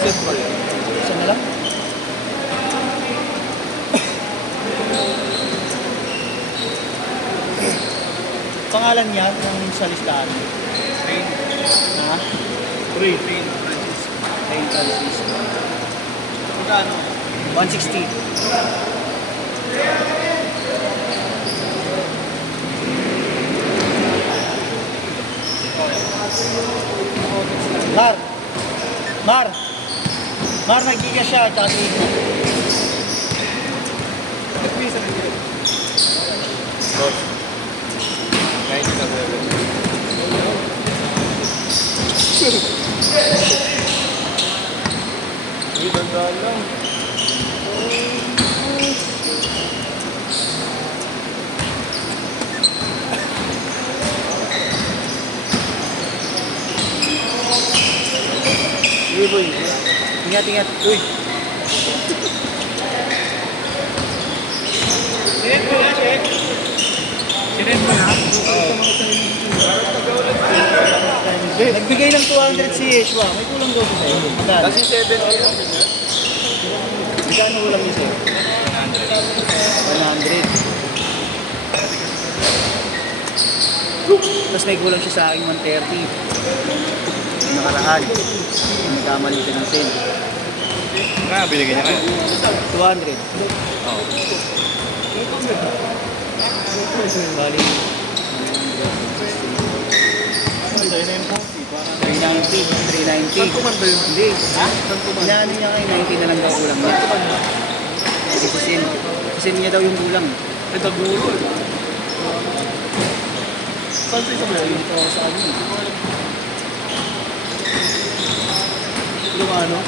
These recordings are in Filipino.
set pa rin. Isa na lang. Pangalan niya ng sa listahan. Train. Ha? Train Francis. Train Francis. Magkano? 160. Mar! Mar! Mar, naggiga siya at saka tignan. Nagpisa na dito. Boss. Kahit ito na Uy, dandaan lang. Uy, boy. Ingat, ingat. Uy. Sinet mo na, Chek. Sinet mo na? Oo. Nagbigay ng 200 si Yeshua. May kulang daw sa iyo. Magkano? Kasi 70 lang yun. Magkano kulang niya sa'yo? 100. Tapos may kulang siya sa akin 130. Nakaraan. Nagkamali ka ng sen. Kaya binigyan niya kaya? 200. Oo. Bali. 390. 390. Saan kumanda yun? Hindi. Ha? Saan kumanda? Inaano niya kay 90 na lang daw kulang niya. Isisin. Isisin niya daw yung kulang. Ay, tagulo eh. Saan sa isang layo? Ito sa ano. Yung ano?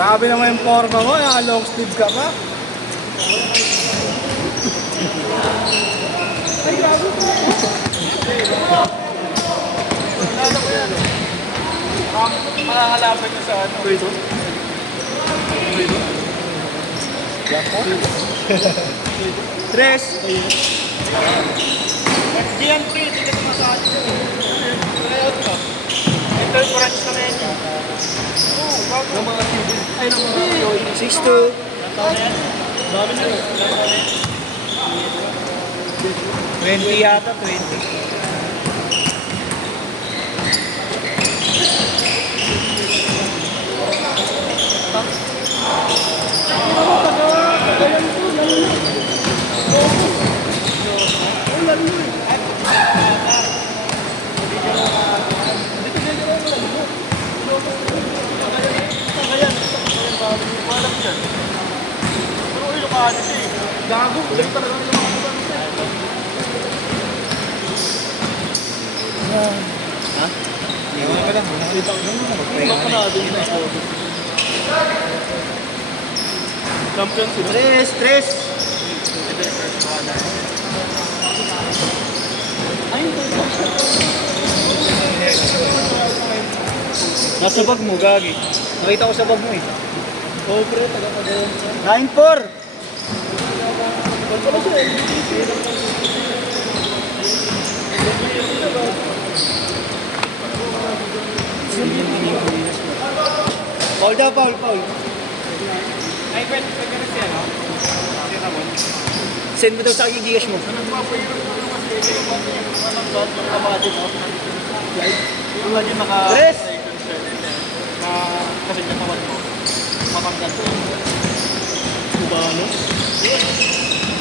Grabe naman yung forma mo, long sleeve ka pa. Ay, grabe po. Ano ko yan? Makakalapit na sa ano? Prito? Prito? Tres. Diyan prito, hindi ka masahe. Layout ka. Ito yung branch na rin. Oo, bago. Ng mga TV. Ay, ng mga Pinoy. 6'2". Dami na yun. 20 yata, 20. Gago, ulit talaga ng mga bansa. Ha? Iwan ka lang, nakita ko naman. Iwan ka na din na ito. Champion sila. Tres. Ito yung first one. Ay, Nasa bag mo, gagi. Nakita ko sa bag mo eh. oh, pre, taga-pagayon siya. 9'4". Ba't pala siya? Foul daw, foul. Ay, pwede ka rin siya, no? Send mo daw sa akin yung Gcash mo. Nagpapahirap ko naman kasi yung mga bawat ng kabady mo. Yung lagi naka... Tres! Na kasi katawan mo. Matanggal ko. Cubano?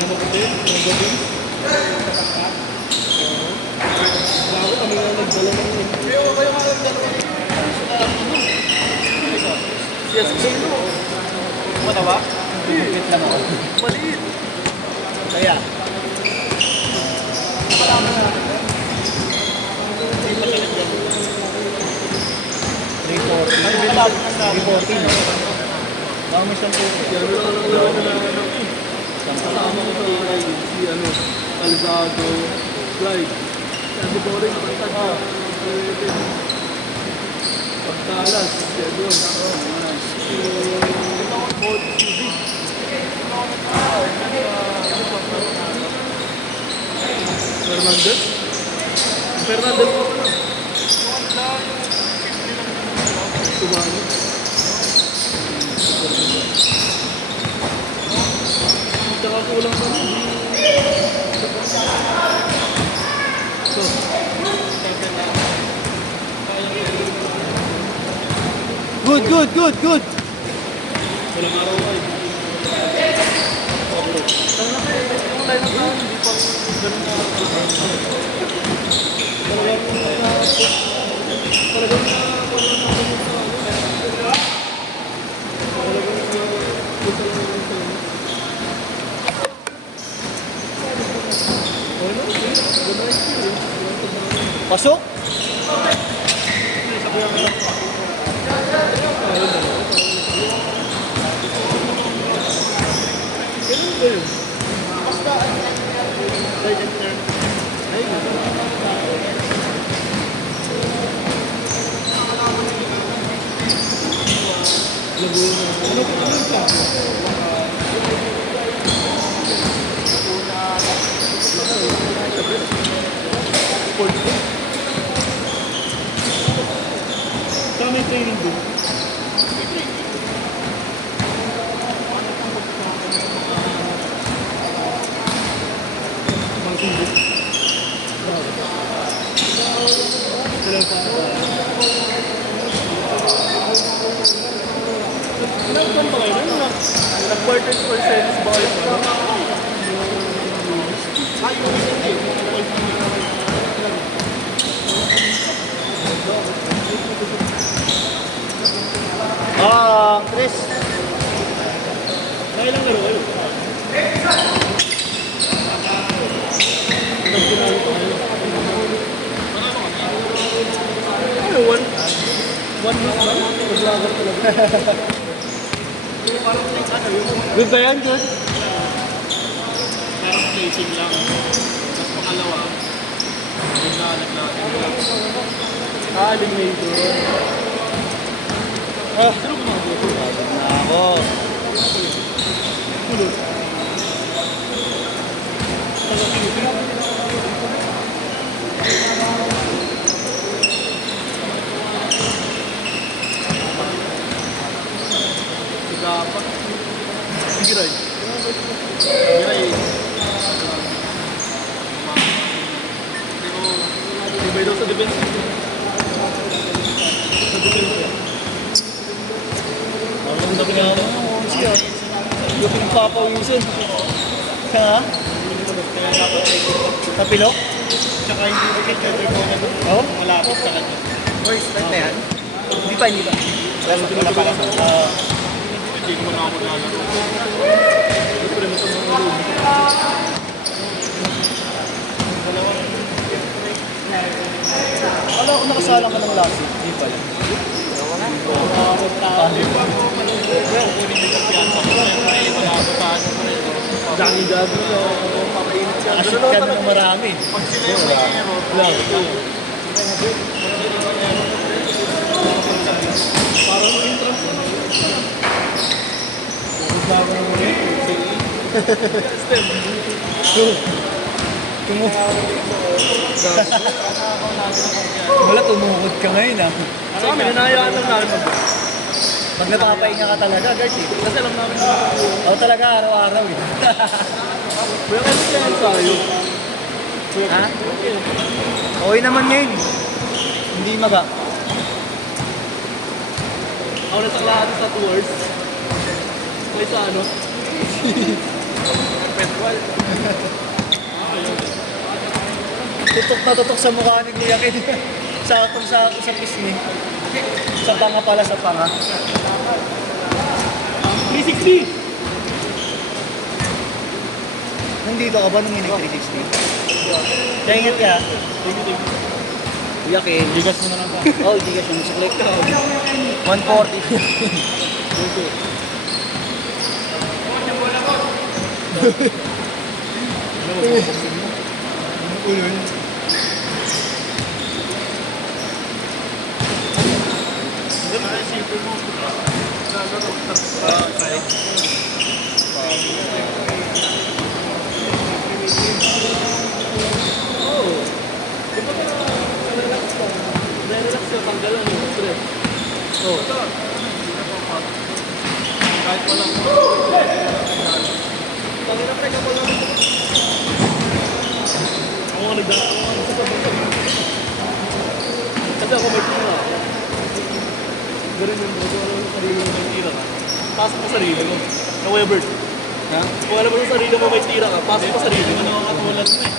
Na mabuti? Na gabi? Bago kami nga nagdala ng yun. Kayo nga nagdala ng yun. Yes, kayo. Mata ba? Bukit lang ako. Maliit. Kaya. Malaman na. 340. Ay, malapit na sa 340, no? Baka may 10. Kasama ko sa si ano, Alzado, Clyde. Sabi ko rin naman taga. Pagtalas, Edwin. Ito ang Ford TV. Fernandez? Fernandez po na. Tumano. Tsaka kulang na. So, Good, good, good, good. walang araw ka eh. Tama na kayo, yung line up namin, hindi pang ganun na. Pasok. Ganun ba yun? Basta, right and turn. Ay, Saan may training doon? Nag-quarter for service ba kayo? Chris. Nakailang laro kayo? Ano, one month ba? Mag-vlogger talaga. Good ba yan, good? Parang placing lang. Tapos pangalawa, naglalaglag lang. Eliminator. Sino gumagawa? Pagod na ako. Kulot. Dapat. Sige, Ray. Miray. Pero, Ibay daw sa defense. Sa defense. Ang dami nga ako. Siya. Yung pinagpapawisin. Ha? kaya dapat ay Tapilok? tsaka hindi ko kaya ko na Oo. malapit sa kanya. Voice, na yan? Hindi pa, hindi pa. Wala pa kasi. Hindi ko na ako nalaro. Wala ako nakasalang ka ng last week. Hindi pa yan. Johnny Gago na. Papainit siya. Nakashit ka na ng marami. Pag sila yung may hero, Parang yung entrance na. Bago na muna. Step. Wala, tumukod ka ngayon ah. Sa amin, hinahayaan lang namin mag Pag napapahinga ka talaga, guys eh. kasi alam namin na Ako talaga araw-araw eh. kuya kayo siya yung sayo. Ha? Okay naman ngayon. Hindi maga. Ako na sa lahat sa tours. May sa ano? Petwal. Tutok na tutok sa mukha ni Kuya Ken. Sakto sa pisngi. Sa panga pala, sa panga. 360! Nandito ka ba nung hinig 360? Kaya ingat ka. Kuya Ken. Ligas mo na lang sa Oh, gigas yung suklik. 140. Oh. Kahit walang Pangina pre, kapag lang. ako nga nagdaan. Kasi ako may tira. Ganun yung bro. Kung alam mo sa sarili mo may tira ka, pasok mo sa sarili mo. However, Ha? kung alam mo sa sarili mo may tira ka, pasok mo sa sarili mo. Ano katulad mo eh.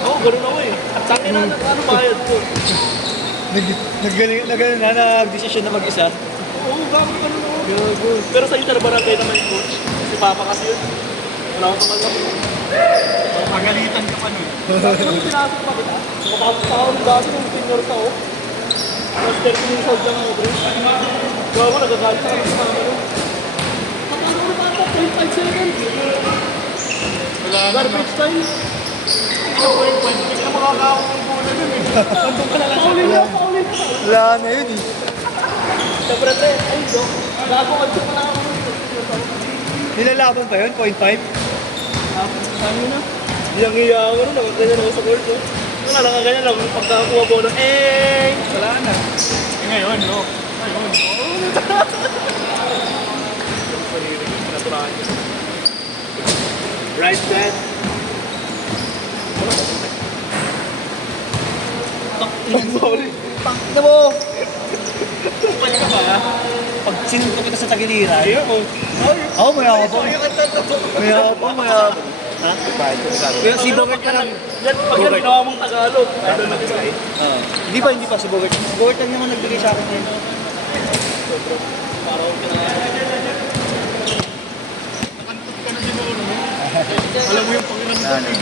Oo, ganun ako eh. Tangin na, ano bayad ko? Nag-desisyon na mag-isa. Oo, gago ganun ako. Pero sa interbarangay naman ko, si Papa kasi yun. Wala akong tumalak. Pagalitan ka pa nun. Sabi ko, pinasok pa kita. Nakapasok pa ako ng dati nung senior sa ako. Mas 13 years old lang ako, bro. Gawa ko, nagagalit ako sa mama nun. Matalo ko na pa, 0.5 seconds. Wala na. Garbage time. Hindi ka makakaawang ng bola nun eh. Nandun ka na lang. Paulin na, paulin na. Wala na yun eh. Siyempre, pre, ay, do. Gago, agso pa lang ako nun. Nilalaban pa yun, 0.5? Ano na? Yang iya ako nun, nakaganyan ako sa court. Wala, nakaganyan lang. Pagkakuha ko ng, Wala na. Eh, ngayon, no? Ngayon. Right, Dad? Sorry. Tangina mo! Pwede ka ba? Pag sinuntok kita sa tagiliran. Ayun ko. Oo, mayabang. Mayabang. Ha? Pero si Bogart ka lang. Yan, pag yan ginawa mong Tagalog. Idol na kita eh. Hindi pa si Bogart. Si Bogart lang naman nagbigay sa akin ngayon. Para ako Nakantot ka na siguro. Alam mo yung pakiramdam.